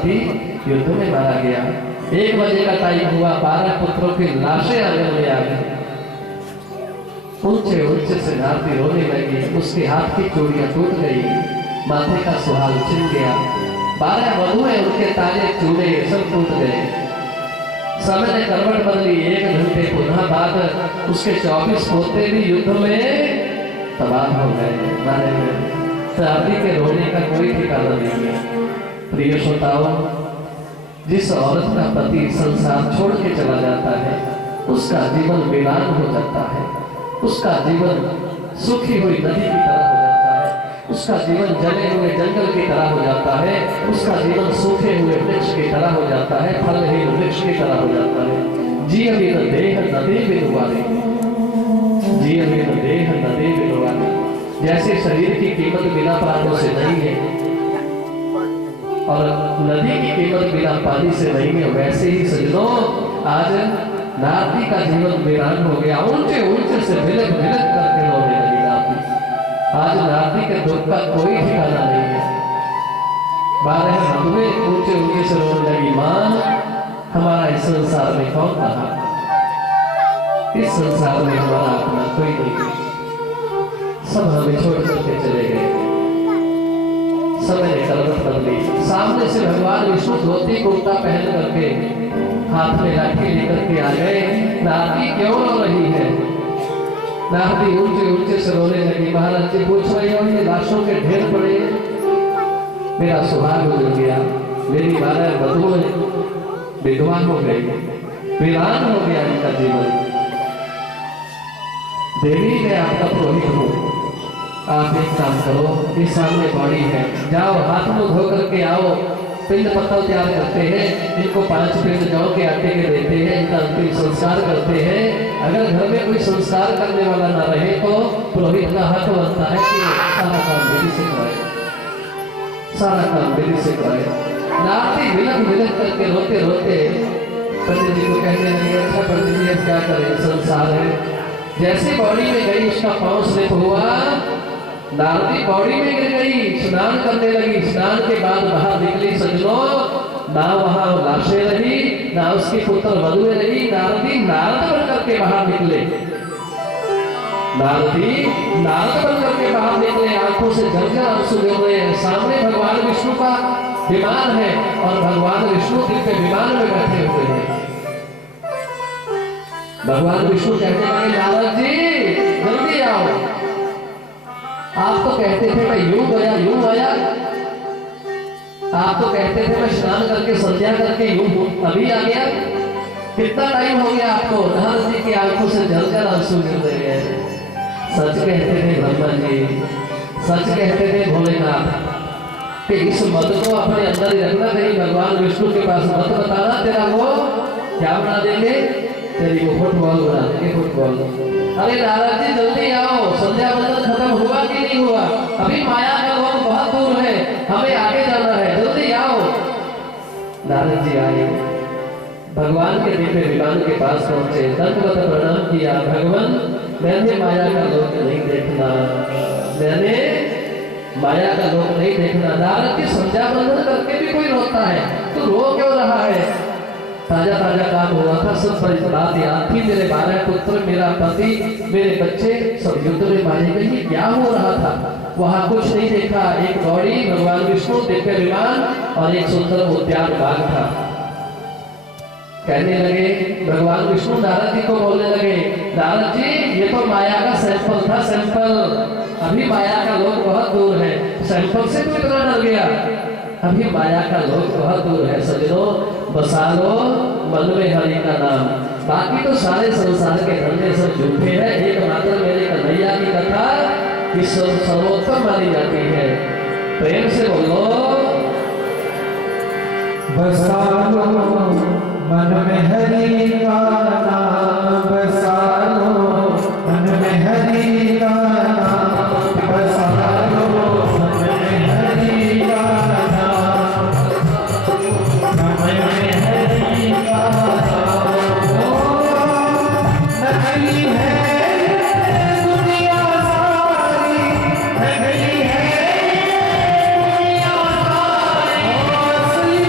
पति युद्ध में मारा गया। 1 बजे का टाइम हुआ, 12 पुत्रों की लाशें आंगन में आ गई। ऊंचे ऊंचे से नारदी रोने लगी, उसके हाथ की चूड़ियां टूट गई, माथे का सुहाग छिन गया, 12 वधुएं उनके ताले चूड़े सब टूट गए। समय ने करवट बदली, 1 घंटे पुनः बाद उसके 24 पोते भी युद्ध में तबाह हो गए, मारे गए। नारदी के रोने का कोई ठिकाना नहीं है। प्रिय श्रोताओं, जिस औरत का पति संसार छोड़ के चला जाता है, उसका जीवन वीरान हो जाता है, उसका जीवन सूखी हुई नदी की तरह हो जाता है, उसका जीवन जले हुए जंगल की तरह हो जाता है, उसका जीवन सूखे हुए वृक्ष की तरह हो जाता है, फलहीन वृक्ष की तरह हो जाता है। जीवित देह नदी बिनुवारी, जीवित देह नदी बिनुवारी। जैसे शरीर की कीमत बिना प्राणों से नहीं है और नदी की कीमत बिना पानी से नहीं है, वैसे ही सजनों आज नारदी का जीवन वीरान हो गया। ऊंचे ऊंचे से बिलक बिलक करके रोने लगी नारदी। आज नारदी के दुख का कोई ठिकाना नहीं है। 12 वधुएं ऊंचे ऊंचे से रोने लगी, मां हमारा इस संसार में कौन रहा, इस संसार में हमारा अपना कोई नहीं, सब हमें छोड़ करके चले गए। समय ने करवट बदली, सामने से भगवान विष्णु धोती कुर्ता पहन करके हाथ में लाठी लेकर के आ गए। नारदी क्यों रो रही है? नारदी ऊंचे ऊंचे से रोने लगी। महाराज जी पूछ रही हो, ये लाशों के ढेर पड़े, मेरा सुहाग उजड़ गया, मेरी 12 वधुएं विधवा हो गई, वीरान हो गया इनका जीवन। देवी मैं आपका पुरोहित हूँ, आप एक काम करो, इस सामने बॉडी है, जाओ हाथ मुंह धो करके आओ, पिंड पत्तल तैयार करते हैं, इनको 5 पिंड जौ के आटे के देते हैं, इनका अंतिम संस्कार करते हैं। अगर घर में कोई संस्कार करने वाला ना रहे तो पुरोहित का हक बनता है कि सारा काम विधि से कराए, सारा काम विधि से कराए। नारदी विलक विलक करके रोते रोते पंडित जी को कहने लगे, अच्छा पंडित जी अब क्या करें, संसार है। जैसे बॉडी में गई, उसका पांव स्लिप हुआ, नारदी बॉडी में गिर गई, स्नान करने लगी। स्नान के बाद बाहर निकली सजनों, ना वहां लाशें रही, ना उसकी पुत्र वधुएं रही। नारदी नारद बन करके बाहर निकले, नारदी नारद बन करके बाहर निकले, आंखों से झरझर आंसू गिर रहे हैं। सामने भगवान विष्णु का विमान है और भगवान विष्णु दिव्य विमान में बैठे हुए हैं। भगवान विष्णु कहते हैं, नारद जी जल्दी आओ, आप तो कहते थे मैं यूं गया यूं आया, आप तो कहते थे मैं स्नान करके संध्या करके यूं अभी आ गया, कितना टाइम हो गया आपको? नारद जी की आंखों से झरझर आंसू गिर रहे हैं। सच कहते थे ब्रह्मा जी, सच कहते थे भोलेनाथ कि इस मत को अपने अंदर ही रखना, कहीं भगवान विष्णु के पास मत बताना, तेरा वो क्या बना देंगे, तेरी वो फुटबॉल बना देंगे, फुटबॉल। अरे नारद जी जल्दी आओ, संध्या बंदन खत्म हुआ कि नहीं हुआ? अभी माया का लोग बहुत दूर है, हमें आगे जाना है, जल्दी आओ। नारद जी आए, भगवान के दिव्य विमान के पास पहुंचे, दंडवत प्रणाम किया। भगवान मैंने माया का लोक नहीं देखना, मैंने माया का लोक नहीं देखना। नारद जी संध्या बंदन करके भी कोई रोता है, तो रो क्यों रहा है? ताजा ताजा काम हुआ था, सब बात याद थी, मेरे 12 पुत्र, मेरा पति, मेरे बच्चे सब युद्ध में मारे गए, ये क्या हो रहा था? वहां कुछ नहीं देखा, एक बॉडी, भगवान विष्णु, दिव्य विमान और एक सुंदर उद्यान बाग था। कहने लगे भगवान विष्णु नारद जी को बोलने लगे, नारद जी ये तो माया का सैंपल था, सैंपल, अभी माया का लोक बहुत दूर है, सैंपल से तो इतना डर गया, अभी माया का लोक बहुत दूर है। सजनों बसा लो मन में हरि का नाम, बाकी तो सारे संसार के धंधे सब झूठे हैं, एकमात्र मेरे कन्हैया की कथा कि सर्वोत्तम मानी जाती है। प्रेम से बोलो, बसा लो मन में हरि का नाम, बसा लो मन में हरि का नाम, बसा लो मन में हरि का नाम, मन में हरि का नाम। नकली है दुनिया सारी, नकली है दुनिया सारी, असली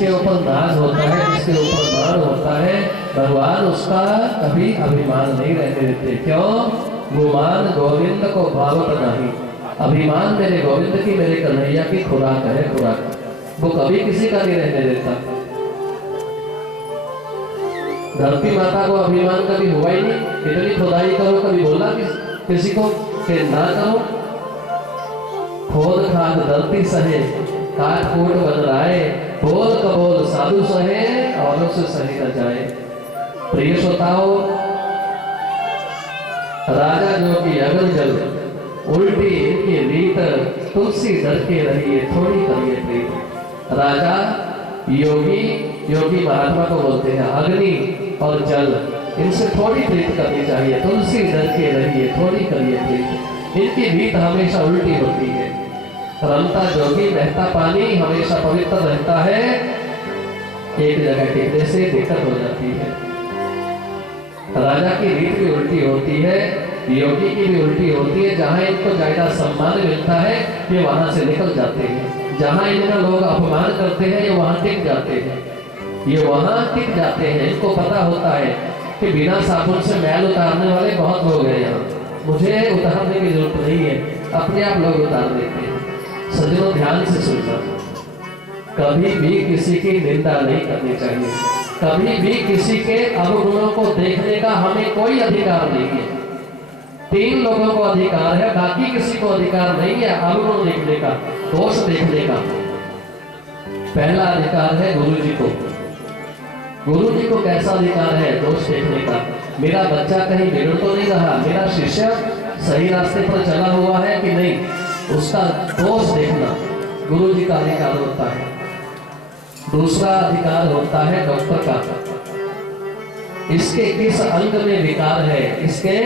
जिसके ऊपर नाज होता है, जिसके ऊपर मान होता है, भगवान उसका कभी अभिमान नहीं रहने देते। क्यों? गुमान गोविंद को भावत नहीं। अभिमान मेरे गोविंद की, मेरे कन्हैया की खुराक है, खुराक वो कभी किसी का नहीं रहने देता। धरती माता को अभिमान कभी हुआ ही नहीं। इतनी खुदाई करो, कभी बोला किसी को कि ना करो। खोद खाद धरती सहे, काट कूट बन राय, बोल कबोल साधु सहे, औरों से सही न जाए। प्रिय श्रोताओं, राजा जो की अगल जल, उल्टी इनकी रीत, तुलसी डर के रहिए, थोड़ी करिए प्रीत। राजा योगी, योगी महात्मा को बोलते हैं, अग्नि और जल, इनसे थोड़ी प्रीत करनी चाहिए। तुलसी डर के रहिए, थोड़ी करिए प्रीत। इनकी रीत हमेशा उल्टी होती है। रमता जोगी बहता पानी हमेशा पवित्र रहता है, एक जगह टिकने से दिक्कत हो जाती है। राजा की रीत भी उल्टी होती है, योगी की भी उल्टी होती है। जहां इनको ज्यादा सम्मान मिलता है ये वहां से निकल जाते हैं, जहां इनका लोग अपमान करते हैं ये वहां टिक जाते हैं, ये वहां टिक जाते हैं। इनको पता होता है कि बिना साबुन से मैल उतारने वाले बहुत लोग हैं यहाँ, मुझे उतारने की जरूरत नहीं है, अपने आप लोग उतार देते हैं। सज्जनों ध्यान से सुनना, कभी भी किसी की निंदा नहीं करनी चाहिए, कभी भी किसी के अवगुणों को देखने का हमें कोई अधिकार नहीं है। 3 लोगों को अधिकार है, बाकी किसी को अधिकार नहीं है अवगुण देखने का, दोष देखने का। पहला अधिकार है गुरु जी को। गुरु जी को कैसा अधिकार है दोष देखने का? मेरा बच्चा कहीं बिगड़ तो नहीं रहा, मेरा शिष्य सही रास्ते पर चला हुआ है कि नहीं, उसका दोष देखना गुरु जी का अधिकार होता है। दूसरा अधिकार होता है डॉक्टर का, इसके किस अंग में विकार है, इसके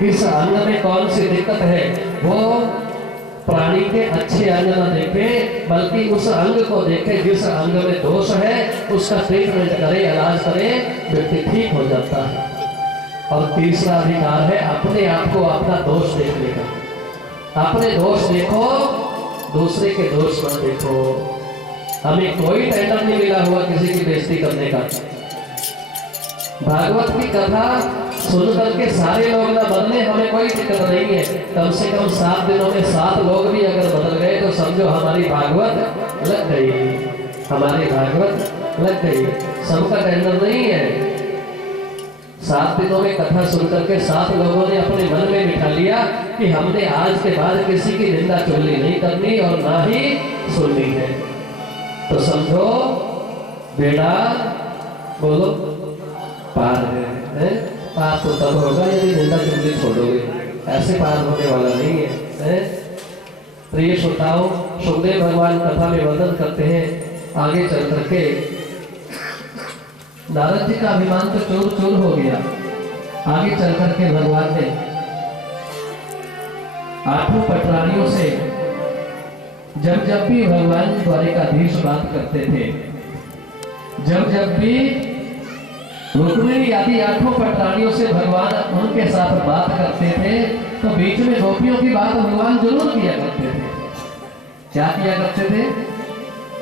किस अंग में कौन सी दिक्कत है, वो प्राणी के अच्छे अंग न देखे बल्कि उस अंग को देखे जिस अंग में दोष है, उसका ट्रीटमेंट करे, इलाज करे, व्यक्ति ठीक हो जाता है। और तीसरा अधिकार है अपने आप को, अपना दोष देखने का। अपने दोष देखो, दूसरे के दोष मत देखो। हमें कोई टेंडर नहीं मिला हुआ किसी की बेइज्जती करने का। भागवत की कथा सुन करके सारे लोग ना बदले, हमें कोई दिक्कत नहीं है। कम से कम 7 दिनों में 7 लोग भी अगर बदल गए तो समझो हमारी भागवत लग गई, हमारी भागवत लग गई। सबका टेंडर नहीं है। 7 दिनों में कथा सुन करके 7 लोगों ने अपने मन में बिठा लिया कि हमने आज के बाद किसी की निंदा चुगली नहीं करनी और ना ही सुननी है। तो समझो बेड़ा बोलो पार है। पार तो तब होगा यदि निंदा चुगली छोड़ोगे, ऐसे पार होने वाला नहीं है। प्रिय श्रोताओं, सुखदेव भगवान कथा में वर्णन करते हैं आगे चल करके। नारद जी का अभिमान तो चूर चूर हो गया। आगे चल करके भगवान ने 8 पटरानियों से जब जब भी भगवान द्वारिकाधीश बात करते थे, जब जब भी रुक्मिणी आदि 8 पटरानियों से भगवान उनके साथ बात करते थे तो बीच में गोपियों की बात भगवान जरूर किया करते थे। क्या किया करते थे?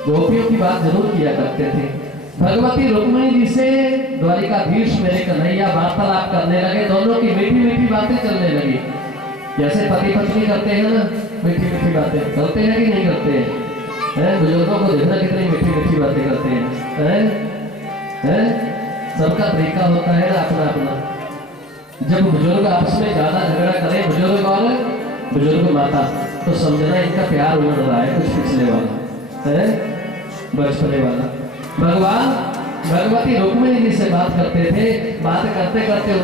गोपियों की बात जरूर किया करते थे। भगवती रुक्मिणी जी से द्वारिकाधीश मेरे कन्हैया वार्तालाप करने लगे, दोनों की मीठी मीठी बातें चलने लगी। जैसे पति पत्नी करते हैं ना, मीठी मीठी बातें करते हैं कि नहीं करते हैं? बुजुर्गों को देखना कितनी मीठी मीठी बातें करते हैं। सबका तरीका होता है ना अपना अपना। जब बुजुर्ग आपस में ज्यादा झगड़ा करें, बुजुर्ग और बुजुर्ग माता, तो समझना इनका प्यार उमड़ रहा है कुछ पिछले वाला है, बचपने वाला। भगवान भगवती रुक्मिणी जी से बात करते थे, बात करते करते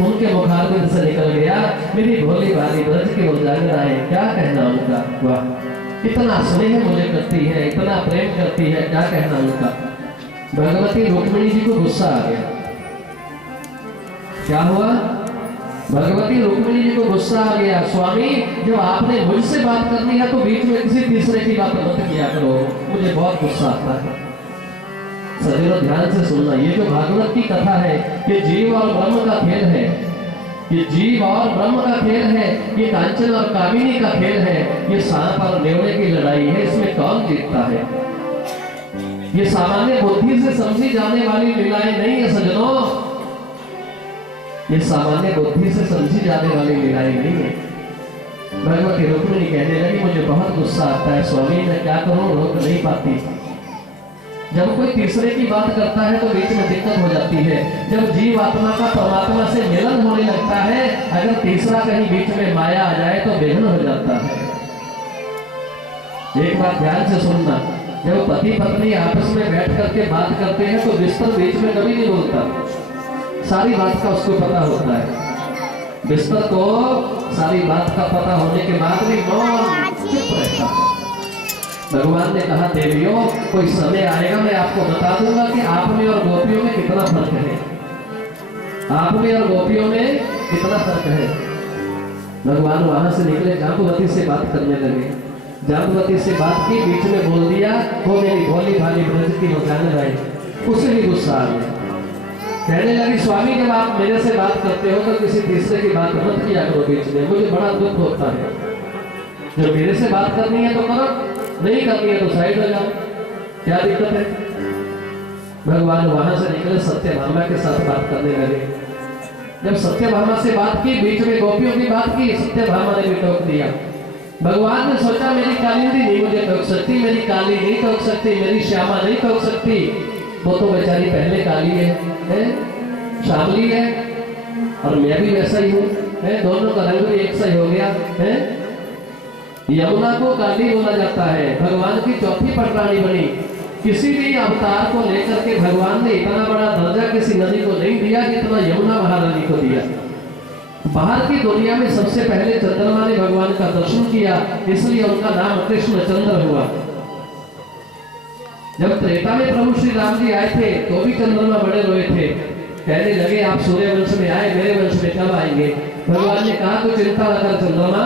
उनके मुखारबिंद से निकल गया, मेरी भोली भाली ब्रज की उजागराएं, क्या कहना उनका। वाह, इतना स्नेह मुझे करती है, इतना प्रेम करती है, क्या कहना उनका। भगवती रुक्मिणी जी को गुस्सा आ गया। क्या हुआ? भगवती रुक्मिणी जी को गुस्सा आ गया। स्वामी, जब आपने मुझसे बात करनी है तो बीच में किसी तीसरे की बात मत किया करो, मुझे बहुत गुस्सा आता है। सदैव ध्यान से सुनना, ये जो भागवत की कथा है ये जीव और ब्रह्म का खेल है, ये जीव और ब्रह्म का खेल है, ये कांचन और कामिनी का खेल है, ये सांप और नेवले की लड़ाई है। इसमें कौन जीतता है? ये सामान्य बुद्धि से समझी जाने वाली लीलाएं नहीं है सज्जनों, ये सामान्य बुद्धि से समझी जाने वाली लीलाएं नहीं है। भगवती रुक्मिणी कहने लगी मुझे बहुत गुस्सा आता है स्वामी, मैं क्या करूं, रोक नहीं पाती। जब कोई तीसरे की बात करता है तो बीच में दिक्कत हो जाती है। जब जीव आत्मा का परमात्मा से मिलन होने लगता है, अगर तीसरा कहीं बीच में माया आ जाए तो विघ्न हो जाता है। एक बात ध्यान से सुनना, जब पति पत्नी आपस में बैठ करके बात करते हैं तो बिस्तर बीच में कभी नहीं बोलता, सारी बात का उसको पता होता है। बिस्तर को सारी बात का पता होने के बाद भी मौन चुप रहता है। भगवान ने कहा देवियों, कोई समय आएगा मैं आपको बता दूंगा कि आप में और गोपियों में कितना फर्क है, आप में और गोपियों में कितना फर्क है। भगवान वहां से निकले, जाम्बुवती से बात करने लगे। जाम्बुवती से बात की, बीच में बोल दिया वो मेरी भोली भाली ब्रज की मकान भाई, उसे भी गुस्सा आ गया। कहने लगी स्वामी जब आप मेरे से बात करते हो तो किसी तीसरे की बात मत किया करो बीच में, मुझे बड़ा दुख होता है। जो मेरे से बात करनी है तो करो, नहीं करनी है तो साइड हो जाओ, क्या दिक्कत है। भगवान वहां से निकले, सत्यभामा के साथ बात करने लगे। जब सत्यभामा से बात की, बीच में गोपियों की बात की, सत्यभामा ने भी टोक दिया। भगवान ने सोचा मेरी कालिंदी नहीं मुझे टोक सकती, मेरी काली नहीं टोक सकती, मेरी श्यामा नहीं टोक सकती, वो तो बेचारी पहले काली है, श्यामली है, और मैं भी वैसा ही हूँ, दोनों का रंग भी एक सा ही हो गया है। यमुना को काली बोला जाता है, भगवान की चौथी पटरानी बनी। किसी भी अवतार को लेकर के भगवान ने इतना बड़ा दर्जा किसी नदी को नहीं दिया जितना यमुना महारानी को दिया। बाहर की दुनिया में सबसे पहले चंद्रमा ने भगवान का दर्शन किया, इसलिए उनका नाम कृष्ण चंद्र हुआ। जब त्रेता में प्रभु श्री राम जी आए थे तो भी चंद्रमा बड़े रोए थे, कहने लगे आप सूर्य वंश में आए, मेरे वंश में कब आएंगे। भगवान ने कहा तो चिंता न कर चंद्रमा,